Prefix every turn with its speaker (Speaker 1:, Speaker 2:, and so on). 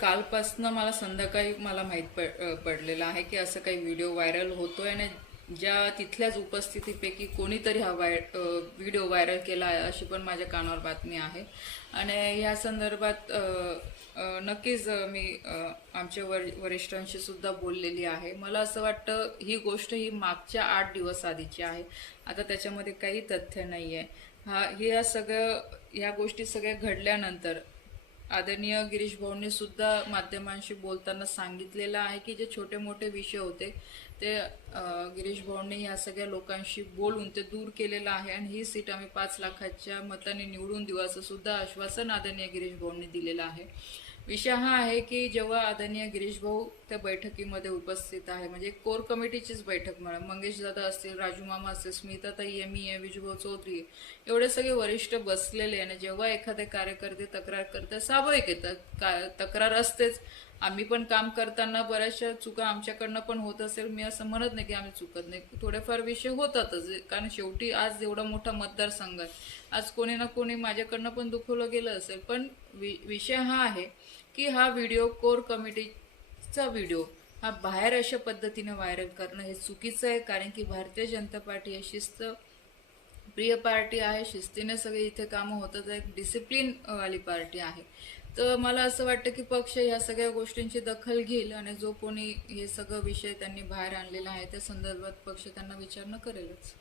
Speaker 1: कालपासनं मला संध्याकाळी मला माहीत पडलेलं आहे की असं काही व्हिडिओ व्हायरल होतोय आणि ज्या तिथल्याच उपस्थितीपैकी कोणीतरी हा वाय व्हिडिओ व्हायरल केला आहे अशी पण माझ्या कानावर बातमी आहे आणि ह्या संदर्भात नक्कीच मी आमच्या वर वरिष्ठांशी सुद्धा बोललेली आहे मला असं वाटतं ही गोष्ट ही मागच्या आठ दिवस आधीची आहे आता त्याच्यामध्ये काही तथ्य नाही आहे हा ह्या सगळं ह्या गोष्टी सगळ्या घडल्यानंतर आदरणीय गिरीश भाऊंनी सुद्धा माध्यमांशी बोलताना सांगितलेलं आहे की जे छोटे मोठे विषय होते ते गिरीश भाऊंनी या सगळ्या लोकांशी बोलून ते दूर केलेलं आहे आणि ही सीट आम्ही पाच लाखाच्या मताने निवडून देऊ असं सुद्धा आश्वासन आदरणीय गिरीश भाऊंनी दिलेलं आहे विषय हा आहे की जेव्हा आदरणीय गिरीश भाऊ त्या बैठकीमध्ये उपस्थित आहे म्हणजे कोर कमिटीचीच बैठक म्हणा मंगेश दादा असतील राजू मामा असतील स्मिता ताई आहे मी आहे विजूभाऊ चौधरी एवढे सगळे वरिष्ठ बसलेले आणि जेव्हा एखादे कार्यकर्ते तक्रार करतात स्वाभाविक येतात तक्रार असतेच आम्ही पण काम करताना बऱ्याचशा चुका आमच्याकडनं पण होत असेल मी असं म्हणत नाही की आम्ही चुकत नाही थोडेफार विषय होतातच कारण शेवटी आज एवढा मोठा मतदारसंघ आहे आज कोणी ना कोणी माझ्याकडनं पण दुखवलं गेलं असेल पण वि विषय हा आहे की हा व्हिडिओ कोर कमिटीचा व्हिडिओ हा बाहेर अशा पद्धतीने व्हायरल करणं हे चुकीचं आहे कारण की भारतीय जनता पार्टी हे शिस्त प्रिय पार्टी आहे शिस्तीने सगळे इथे कामं होतात एक डिसिप्लिन वाली पार्टी आहे तर मला असं वाटतं की पक्ष ह्या सगळ्या गोष्टींची दखल घेईल आणि जो कोणी हे सगळं विषय त्यांनी बाहेर आणलेला आहे त्या संदर्भात पक्ष त्यांना विचारणं करेलच